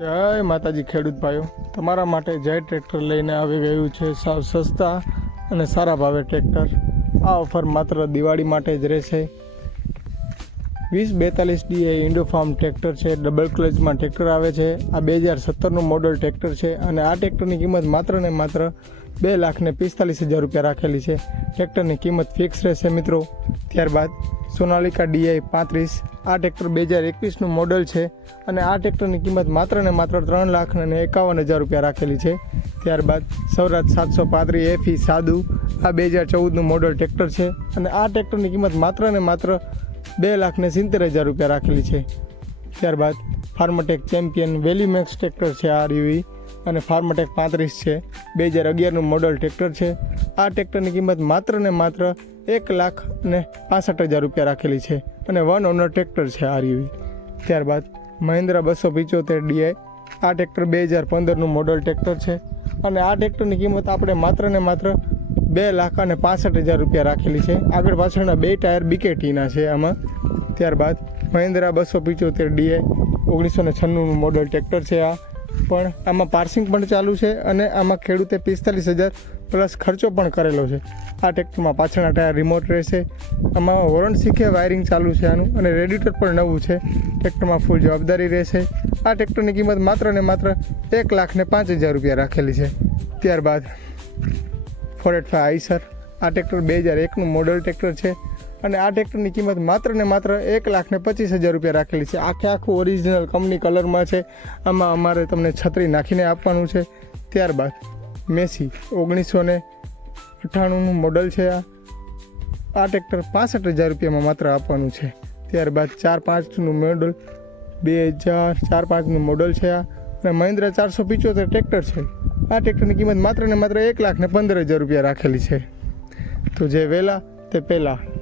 જય માતાજી ખેડૂત ભાઈઓ. તમારા માટે જય ટ્રેક્ટર લઈને આવી ગયું છે, સાવ સસ્તા અને સારા ભાવે ટ્રેક્ટર. આ ઓફર માત્ર દિવાળી માટે જ રહેશે. વીસ બેતાલીસ D A Indo Farm tractor છે, ડબલ ક્લચમાં ટ્રેક્ટર આવે છે. આ બે હજાર સત્તરનું મોડલ ટ્રેક્ટર છે અને આ ટ્રેક્ટરની કિંમત માત્ર ને માત્ર બે લાખને પિસ્તાલીસ હજાર રૂપિયા રાખેલી છે. ટ્રેક્ટરની કિંમત ફિક્સ રહેશે મિત્રો. ત્યારબાદ સોનાલિકા ડીઆઈ પાંત્રીસ આ ટ્રેક્ટર બે હજાર એકવીસનું મોડલ છે અને આ ટ્રેક્ટરની કિંમત માત્ર ને માત્ર ત્રણ લાખ અને એકાવન હજાર રૂપિયા રાખેલી છે. ત્યારબાદ સૌરાજ સાતસો પાંત્રીસ એફી સાદુ, આ બે હજાર ચૌદનું મોડલ ટ્રેક્ટર છે અને આ ટ્રેક્ટરની કિંમત માત્ર ને માત્ર બે લાખ ને સિત્તેર હજાર રૂપિયા રાખેલી છે. ત્યારબાદ ફાર્મટેક ચેમ્પિયન વેલીમેક્સ ટ્રેક્ટર છે આ રીવી અને ફાર્મટેક પાંત્રીસ છે. બે હજાર અગિયારનું મોડલ ટ્રેક્ટર છે. આ ટ્રેક્ટરની કિંમત માત્ર ને માત્ર એક લાખ અને પાસઠ હજાર રૂપિયા રાખેલી છે. અને વન ઓનર ટ્રેક્ટર છે આર રીવી ત્યારબાદ મહિન્દ્રા બસો પિચોતેર ડીઆઈ આ ટ્રેક્ટર બે હજાર પંદરનું મોડલ ટ્રેક્ટર છે. અને આ ટ્રેક્ટરની કિંમત આપણે માત્ર ને માત્ર બે લાખ અને પાસઠ હજાર રૂપિયા રાખેલી છે. આગળ પાછળના બે ટાયર બીકેટીના છે આમાં. ત્યારબાદ મહિન્દ્રા બસો પિચોતેર ડીઆઈ ઓગણીસો ને છન્નુંનું મોડલ ટ્રેક્ટર છે આ. પણ આમાં પાર્સિંગ પણ ચાલુ છે અને આમાં ખેડૂતે પિસ્તાલીસ હજાર પ્લસ ખર્ચો પણ કરેલો છે. આ ટ્રેક્ટરમાં પાછળના ટાયર રિમોટ રહેશે. આમાં વોરંટ શીખે વાયરિંગ ચાલુ છે આનું અને રેડિટર પણ નવું છે. ટ્રેક્ટરમાં ફૂલ જવાબદારી રહેશે. આ ટ્રેક્ટરની કિંમત માત્ર ને માત્ર એક લાખ ને પાંચ હજાર રૂપિયા રાખેલી છે. ત્યારબાદ ફોર એટ ફાઈવ આઈસર. આ ટ્રેક્ટર બે હજાર એકનું મોડલ ટ્રેક્ટર છે અને આ ટ્રેક્ટરની કિંમત માત્ર ને માત્ર એક લાખ ને પચીસ હજાર રૂપિયા રાખેલી છે. આખે આખું ઓરિજિનલ કંપની કલરમાં છે. આમાં અમારે તમને છત્રી નાખીને આપવાનું છે. ત્યારબાદ મેસી ઓગણીસો ને અઠ્ઠાણુંનું મોડલ છે આ. આ ટ્રેક્ટર પાસઠ હજાર રૂપિયામાં માત્ર આપવાનું છે. ત્યારબાદ ચાર પાંચનું મોડલ બે હજાર ચાર પાંચનું મોડલ છે આ. અને મહિન્દ્રા ચારસો પિચોતેર ટ્રેક્ટર છે. આ ટ્રેક્ટરની કિંમત માત્ર ને માત્ર એક લાખ ને પંદર હજાર રૂપિયા રાખેલી છે. તો જે વહેલા તે પહેલાં.